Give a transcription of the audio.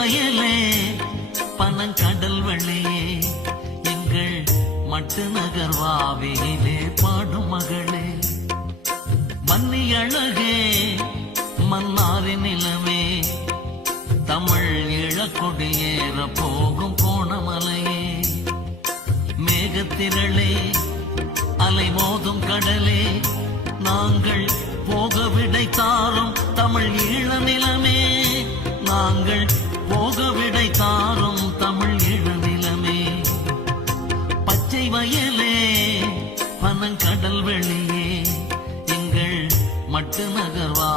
வயலே பனங்கடல் வழியே எங்கள் மட்டு நகர்வாவிலே பாடும் மகளே, மன்னி அழகே மன்னாரின் நிலமே, தமிழ் இழக்கொடியேற போகும் கோணமலையே, மேகத்திரளே அலை மோதும் கடலே, நாங்கள் போக விடை தாரும் தமிழ் ஈழ நிலமே, நாங்கள் போக விடை தாரும் தமிழ் ஈழ நிலமே, பச்சை வயலே பனங்கடல் வெளியே எங்கள் மட்டு நகர்வா